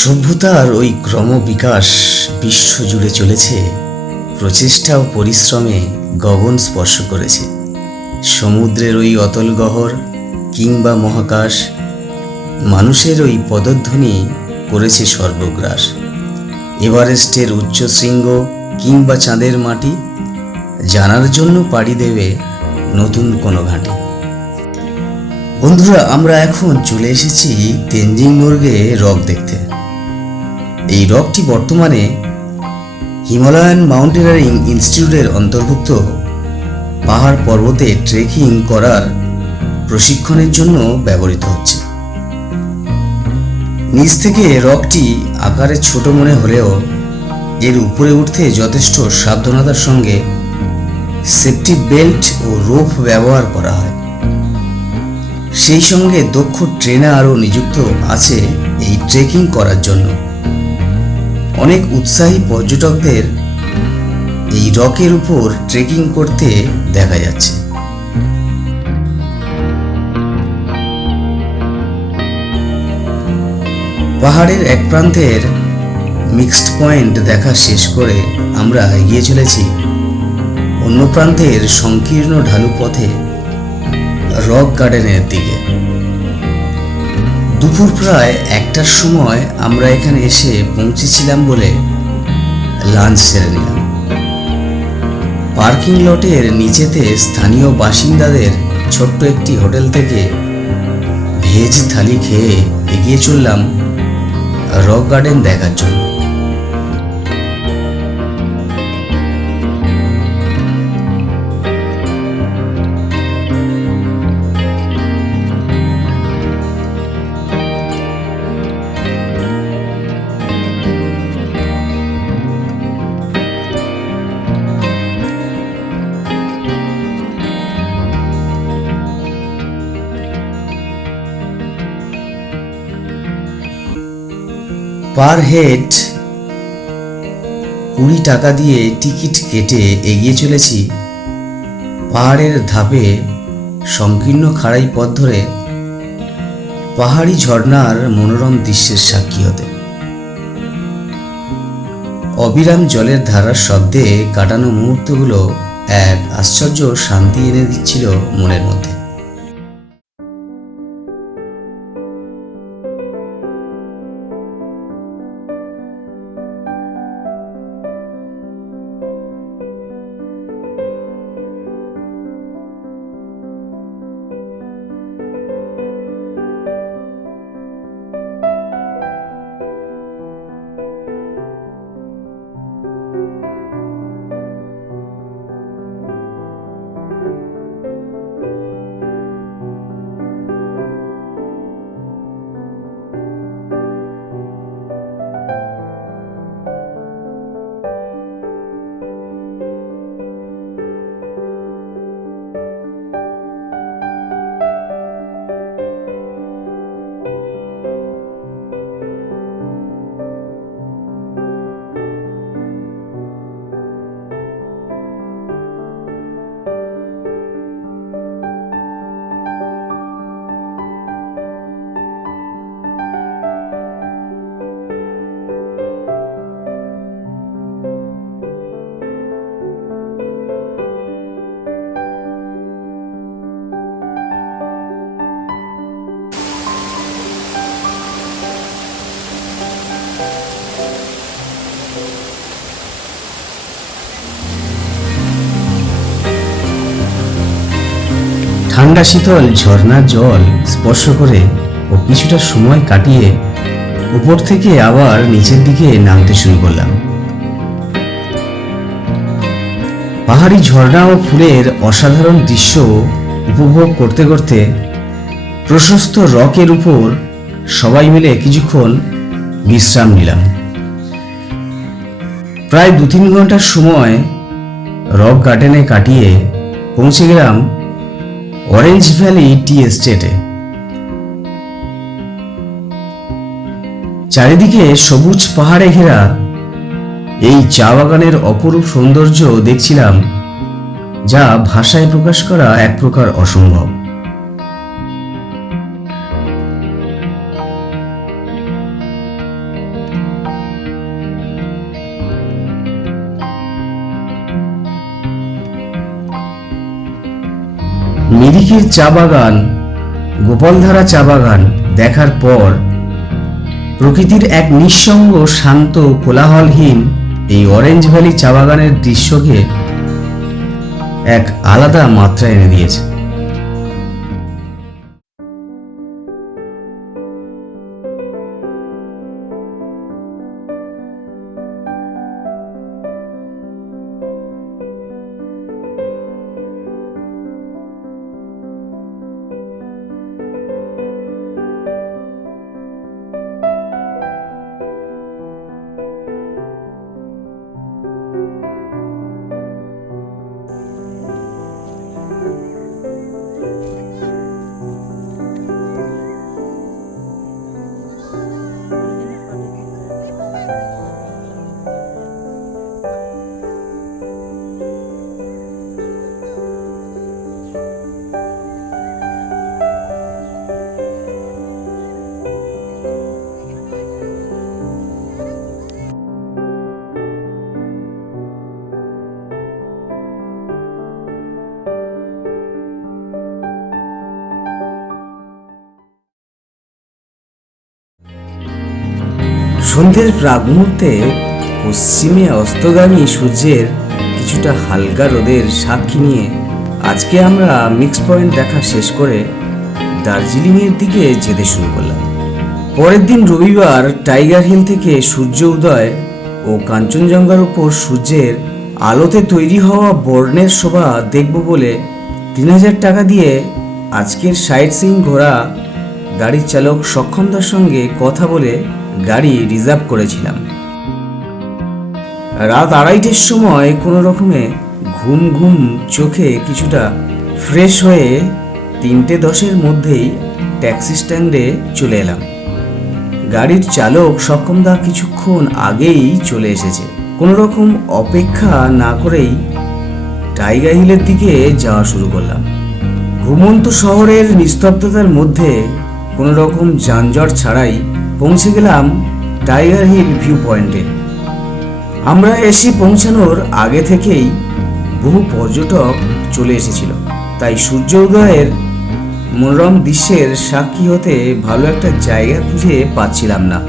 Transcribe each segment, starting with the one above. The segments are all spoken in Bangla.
সভ্যতার ওই ক্রমবিকাশ বিশ্বজুড়ে চলেছে, প্রচেষ্টা ও পরিশ্রমে গগন স্পর্শ করেছে। সমুদ্রের ওই অতল গহ্বর কিংবা মহাকাশ মানুষের ওই পদধ্বনি করেছে সর্বগ্রাস। এভারেস্টের উচ্চ শৃঙ্গ কিংবা চাঁদের মাটি জানার জন্য পাড়ি দেবে নতুন কোনো ঘাঁটি। বন্ধুরা, আমরা এখন চলে এসেছি তেনজিং নোরগে রক দেখতে। এই রকটি বর্তমানে হিমালয়ান মাউন্টেনারিং ইনস্টিটিউটের অন্তর্ভুক্ত। পাহাড় পর্বতে ট্রেকিং করার প্রশিক্ষণের জন্য ব্যবহৃত হচ্ছে। নিচ থেকে রকটি আকারে ছোট মনে হলেও এর উপরে উঠতে যথেষ্ট সাবধানতার সঙ্গে সেফটি বেল্ট ও রোপ ব্যবহার করা হয়। সেই সঙ্গে দক্ষ ট্রেনারও নিযুক্ত আছে এই ট্রেকিং করার জন্য। অনেক উৎসাহী পর্যটকদের এই রকের উপর ট্রেকিং করতে দেখা যাচ্ছে। পাহাড়ের এক প্রান্তের মিক্সড পয়েন্ট দেখা শেষ করে আমরা এগিয়ে চলেছি অন্য প্রান্তের সংকীর্ণ ঢালু পথে রক গার্ডেনের দিকে। দুপুর প্রায় 1টার সময় আমরা এখানে এসে পৌঁছেছিলাম বলে লাঞ্চ সেরে নিলাম। পার্কিং লটের নিচেতে স্থানীয় বাসিন্দাদের ছোট্ট একটি হোটেল থেকে ভেজ থালি খেয়ে এগিয়ে চললাম রক গার্ডেন দেখার জন্য। পার হেড 20 টাকা দিয়ে টিকিট কেটে এগিয়ে চলেছি পাহাড়ের ধাপে সংকীর্ণ খাড়াই পথ ধরে পাহাড়ি ঝর্ণার মনোরম দৃশ্যের সাক্ষী হতে। অবিরাম জলের ধারার শব্দে কাটানো মুহূর্তগুলো এক আশ্চর্য শান্তি এনে দিচ্ছিল মনের মধ্যে। ঠান্ডা শীতল ঝর্ণার জল স্পর্শ করে ও কিছুটা সময় কাটিয়ে উপর থেকে আবার নিচের দিকে নামতে শুরু করলাম। পাহাড়ি ঝর্ণা ও ফুলের অসাধারণ দৃশ্য উপভোগ করতে করতে প্রশস্ত রকের উপর সবাই মিলে কিছুক্ষণ বিশ্রাম নিলাম। প্রায় 2-3 ঘন্টার সময় রক গার্ডেনে কাটিয়ে পৌঁছে গেলাম অরেঞ্জ ভ্যালি টি এস্টেটে। চারিদিকে সবুজ পাহাড়ে ঘেরা এই চা বাগানের অপরূপ সৌন্দর্য দেখছিলাম, যা ভাষায় প্রকাশ করা এক প্রকার অসম্ভব। মিরিকের চা বাগান, গোপালধারা চা বাগান দেখার পর প্রকৃতির এক নিঃসঙ্গ, শান্ত, কোলাহলহীন এই অরেঞ্জ ভ্যালি চা বাগানের দৃশ্যকে এক আলাদা মাত্রা এনে দিয়েছে। সন্ধ্যের প্রাক মুহূর্তে পশ্চিমে অস্তগামী সূর্যের কিছুটা হালকা রোদের সাক্ষী নিয়ে আজকে আমরা মিক্স পয়েন্ট দেখা শেষ করে দার্জিলিংয়ের দিকে যেতে শুরু করলাম। পরের দিন রবিবার টাইগার হিল থেকে সূর্য উদয় ও কাঞ্চনজঙ্ঘার উপর সূর্যের আলোতে তৈরি হওয়া বর্ণের শোভা দেখব বলে ৩,০০০ টাকা দিয়ে আজকের সাইট সিইং ঘোরা গাড়ির চালক সক্ষমতার সঙ্গে কথা বলে গাড়ি রিজার্ভ করেছিলাম। রাত ২:৩০-র সময় কোনো রকমে ঘুম ঘুম চোখে কিছুটা ফ্রেশ হয়ে ৩:১০-এর মধ্যেই ট্যাক্সি স্ট্যান্ডে চলে এলাম। গাড়ির চালক সক্ষমদা কিছুক্ষণ আগেই চলে এসেছে। কোনো রকম অপেক্ষা না করেই টাইগার হিলের দিকে যাওয়া শুরু করলাম। ঘুমন্ত শহরের নিস্তব্ধতার মধ্যে কোনো রকম যানজট ছাড়াই পৌঁছে গেলাম টাইগার হিল ভিউ পয়েন্টে। আমরা এসে পৌঁছানোর আগে থেকেই বহু পর্যটক চলে এসেছিল, তাই সূর্য উদয়ের মনোরম দৃশ্যের সাক্ষী হতে ভালো একটা জায়গা খুঁজে পাচ্ছিলাম না।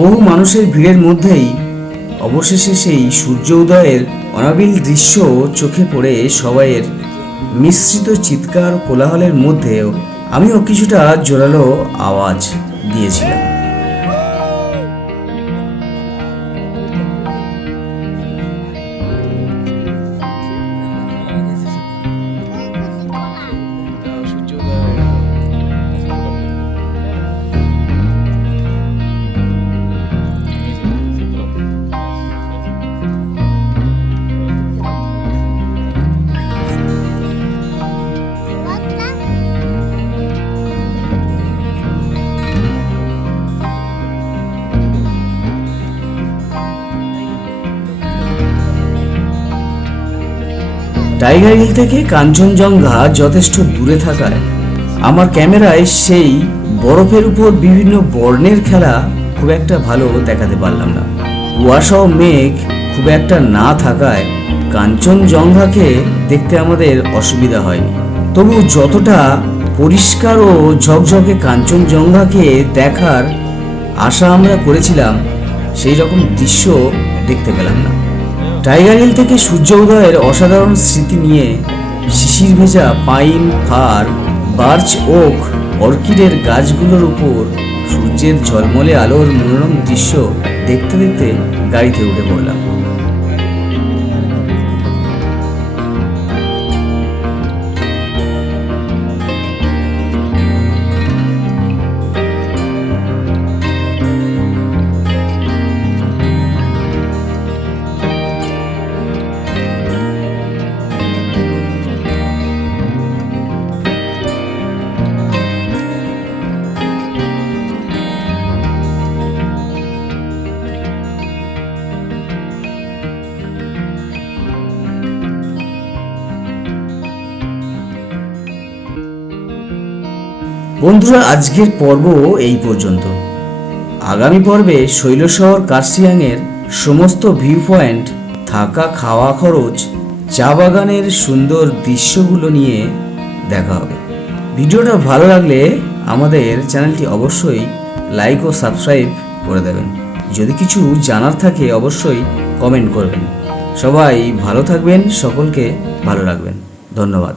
বহু মানুষের ভিড়ের মধ্যেই অবশেষে সেই সূর্য উদয়ের অনাবিল দৃশ্য চোখে পড়ে সবাইয়ের মিশ্রিত চিৎকার কোলাহলের মধ্যেও আমিও কিছুটা জোরালো আওয়াজ দিয়েছিলাম। টাইগার হিল থেকে কাঞ্চনজঙ্ঘা যথেষ্ট দূরে থাকায় আমার ক্যামেরায় সেই বরফের উপর বিভিন্ন বর্ণের খেলা খুব একটা ভালো দেখাতে পারলাম না। কুয়াশা ও মেঘ খুব একটা না থাকায় কাঞ্চনজঙ্ঘাকে দেখতে আমাদের অসুবিধা হয়নি। তবু যতটা পরিষ্কার ও ঝকঝকে কাঞ্চনজঙ্ঘাকে দেখার আশা আমরা করেছিলাম, সেই রকম দৃশ্য দেখতে পেলাম না। টাইগার হিল থেকে সূর্য উদয়ের অসাধারণ স্মৃতি নিয়ে শিশির ভেজা পাইন, ফার, বার্চ ওক, অর্কিডের গাছগুলোর উপর সূর্যের ঝলমলে আলোর মনোরম দৃশ্য দেখতে দেখতে গাড়িতে উঠে পড়লাম। বন্ধুরা, আজকের পর্ব এই পর্যন্ত। আগামী পর্বে শৈলশহর কার্শিয়াংয়ের সমস্ত ভিউ পয়েন্ট, থাকা খাওয়া খরচ, চা বাগানের সুন্দর দৃশ্যগুলো নিয়ে দেখা হবে। ভিডিওটা ভালো লাগলে আমাদের চ্যানেলটি অবশ্যই লাইক ও সাবস্ক্রাইব করে দেবেন। যদি কিছু জানার থাকে অবশ্যই কমেন্ট করবেন। সবাই ভালো থাকবেন, সকলকে ভালো রাখবেন। ধন্যবাদ।